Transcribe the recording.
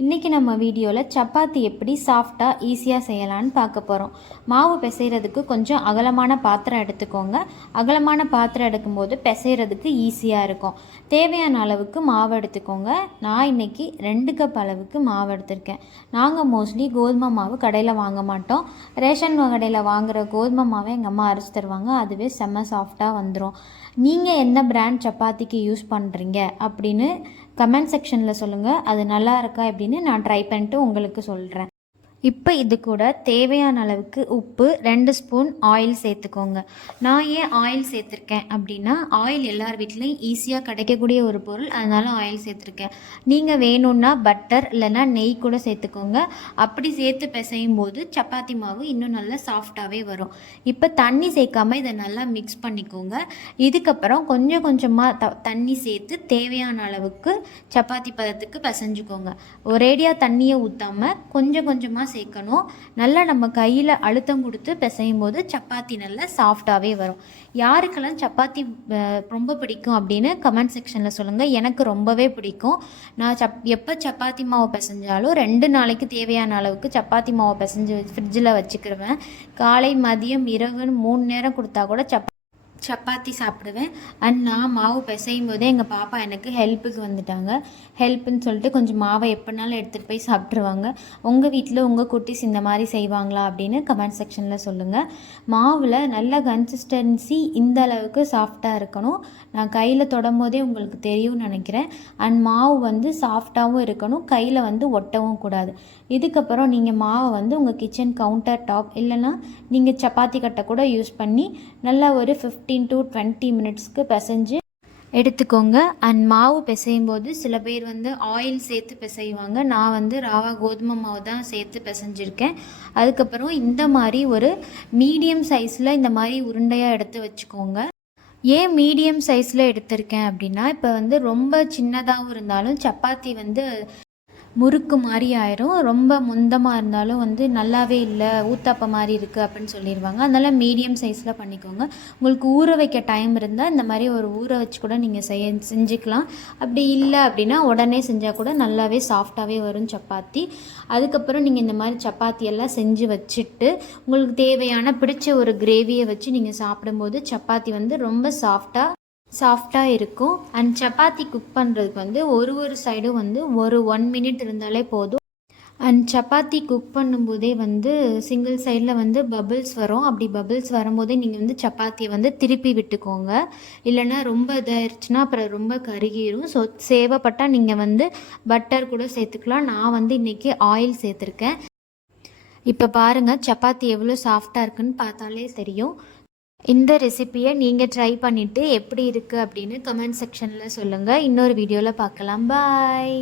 இன்றைக்கி நம்ம வீடியோவில் சப்பாத்தி எப்படி சாஃப்டாக ஈஸியாக செய்யலான்னு பார்க்க போகிறோம் மாவு பிசைகிறதுக்கு கொஞ்சம் அகலமான பாத்திரம் எடுத்துக்கோங்க. அகலமான பாத்திரம் எடுக்கும்போது பிசைகிறதுக்கு ஈஸியாக இருக்கும். தேவையான அளவுக்கு மாவு எடுத்துக்கோங்க. நான் இன்றைக்கி ரெண்டு கப் அளவுக்கு மாவு எடுத்திருக்கேன். நாங்கள் மோஸ்ட்லி கோதுமை மாவு கடையில் வாங்க மாட்டோம். ரேஷன் கடையில் வாங்குகிற கோதுமை மாவை எங்கள் அம்மா அரைச்சி தருவாங்க. அதுவே செம்ம சாஃப்டாக வந்துடும் நீங்கள் எந்த பிராண்ட் சப்பாத்திக்கு யூஸ் பண்ணுறீங்க அப்படின்னு கமெண்ட் செக்ஷனில் சொல்லுங்கள் அது நல்லா இருக்கா எப்படின்னு நான் ட்ரை பண்ணிட்டு உங்களுக்கு சொல்கிறேன் இப்போ இது கூட தேவையான அளவுக்கு உப்பு ரெண்டு ஸ்பூன் ஆயில் சேர்த்துக்கோங்க. நான் ஏன் ஆயில் சேர்த்துருக்கேன் அப்படின்னா ஆயில் எல்லார் வீட்லேயும் ஈஸியாக கிடைக்கக்கூடிய ஒரு பொருள் அதனால் ஆயில் சேர்த்துருக்கேன். நீங்கள் வேணும்னா பட்டர் இல்லைன்னா நெய் கூட சேர்த்துக்கோங்க. அப்படி சேர்த்து பிசையும் போது சப்பாத்தி மாவு இன்னும் நல்லா சாஃப்டாகவே வரும். இப்போ தண்ணி சேர்க்காம இதை நல்லா மிக்ஸ் பண்ணிக்கோங்க. இதுக்கப்புறம் கொஞ்சம் கொஞ்சமாக த தண்ணி சேர்த்து தேவையான அளவுக்கு சப்பாத்தி பதத்துக்கு பிசைஞ்சுக்கோங்க. ஒரேடியாக தண்ணியை ஊற்றாமல் கொஞ்சம் கொஞ்சமாக சேர்க்கணும். நல்லா நம்ம கையில் அழுத்தம் கொடுத்து பிசையும் போது சப்பாத்தி நல்லா சாஃப்டாகவே வரும். யாருக்கெல்லாம் சப்பாத்தி ரொம்ப பிடிக்கும் அப்படின்னு கமெண்ட் செக்ஷனில் சொல்லுங்கள் எனக்கு ரொம்பவே பிடிக்கும். நான் சப் எப்போ சப்பாத்தி மாவு பிசைஞ்சாலும் ரெண்டு நாளைக்கு தேவையான அளவுக்கு சப்பாத்தி மாவை பிசைஞ்சு ஃப்ரிட்ஜில் வச்சுக்கிருவேன். காலை மதியம் இரவுன்னு மூணு நேரம் கொடுத்தா கூட சப்பா சப்பாத்தி சாப்பிடுவேன். அண்ட் நான் மாவு பிசையும் போதே எங்கள் பாப்பா எனக்கு ஹெல்ப்புக்கு வந்துட்டாங்க. ஹெல்ப்புன்னு சொல்லிட்டு கொஞ்சம் மாவை எப்போனாலும் எடுத்துகிட்டு போய் சாப்பிட்ருவாங்க உங்கள் வீட்டில் உங்கள் குட்டிஸ் இந்த மாதிரி செய்வாங்களா அப்படின்னு கமெண்ட் செக்ஷனில் சொல்லுங்கள் மாவில் நல்ல கன்சிஸ்டன்சி இந்த அளவுக்கு சாஃப்டாக இருக்கணும். நான் கையில் தொடம்போதே உங்களுக்கு தெரியும்னு நினைக்கிறேன். அண்ட் மாவு வந்து சாஃப்டாகவும் இருக்கணும். கையில் வந்து ஒட்டவும் கூடாது. இதுக்கப்புறம் நீங்கள் மாவை வந்து உங்கள் கிச்சன் கவுண்டர் டாப் இல்லைன்னா நீங்கள் சப்பாத்தி கட்டை கூட யூஸ் பண்ணி நல்லா ஒரு ஃபிஃப்டி ஃபிஃப்டீன் டு டுவெண்ட்டி மினிட்ஸ்க்கு பிசைஞ்சு எடுத்துக்கோங்க. அண்ட் மாவு பிசையும் போது சில பேர் வந்து ஆயில் சேர்த்து பிசைவாங்க. நான் வந்து ராவா கோதுமை மாவு தான் சேர்த்து பிசைஞ்சிருக்கேன். அதுக்கப்புறம் இந்த மாதிரி ஒரு மீடியம் சைஸில் இந்த மாதிரி உருண்டையாக எடுத்து வச்சுக்கோங்க. ஏன் மீடியம் சைஸில் எடுத்திருக்கேன் அப்படின்னா இப்போ வந்து ரொம்ப சின்னதாகவும் இருந்தாலும் சப்பாத்தி வந்து முறுக்கு மாதிரி ஆயிரும். ரொம்ப முந்தமாக இருந்தாலும் வந்து நல்லாவே இல்லை ஊத்தாப்ப மாதிரி இருக்குது அப்படின்னு சொல்லிடுவாங்க அதனால் மீடியம் சைஸில் பண்ணிக்கோங்க. உங்களுக்கு ஊற வைக்க டைம் இருந்தால் இந்த மாதிரி ஒரு ஊற வச்சு கூட நீங்கள் செய்ய செஞ்சுக்கலாம். அப்படி இல்லை அப்படின்னா உடனே செஞ்சால் கூட நல்லாவே சாஃப்டாகவே வரும் சப்பாத்தி. அதுக்கப்புறம் நீங்கள் இந்த மாதிரி சப்பாத்தி எல்லாம் செஞ்சு வச்சுட்டு உங்களுக்கு தேவையான பிடிச்ச ஒரு கிரேவியை வச்சு நீங்கள் சாப்பிடும்போது சப்பாத்தி வந்து ரொம்ப சாஃப்டாக சாஃப்டாக இருக்கும். அண்ட் சப்பாத்தி குக் பண்ணுறதுக்கு வந்து ஒரு ஒரு சைடும் வந்து ஒரு ஒன் மினிட் இருந்தாலே போதும். அண்ட் சப்பாத்தி குக் பண்ணும்போதே வந்து சிங்கிள் சைடில் வந்து பபிள்ஸ் வரும். அப்படி பபிள்ஸ் வரும்போதே நீங்கள் வந்து சப்பாத்தியை வந்து திருப்பி விட்டுக்கோங்க. இல்லைன்னா ரொம்ப இதாகிடுச்சுன்னா அப்புறம் ரொம்ப கருகிரும். ஸோ சேவைப்பட்டால் நீங்கள் வந்து பட்டர் கூட சேர்த்துக்கலாம். நான் வந்து இன்றைக்கி ஆயில் சேர்த்துருக்கேன். இப்போ பாருங்கள் சப்பாத்தி எவ்வளோ சாஃப்டாக இருக்குன்னு பார்த்தாலே தெரியும். இந்த ரெசிப்பியை நீங்கள் ட்ரை பண்ணிவிட்டு எப்படி இருக்குது அப்படின்னு கமெண்ட் செக்ஷனில் சொல்லுங்கள் இன்னொரு வீடியோவில் பார்க்கலாம். பாய்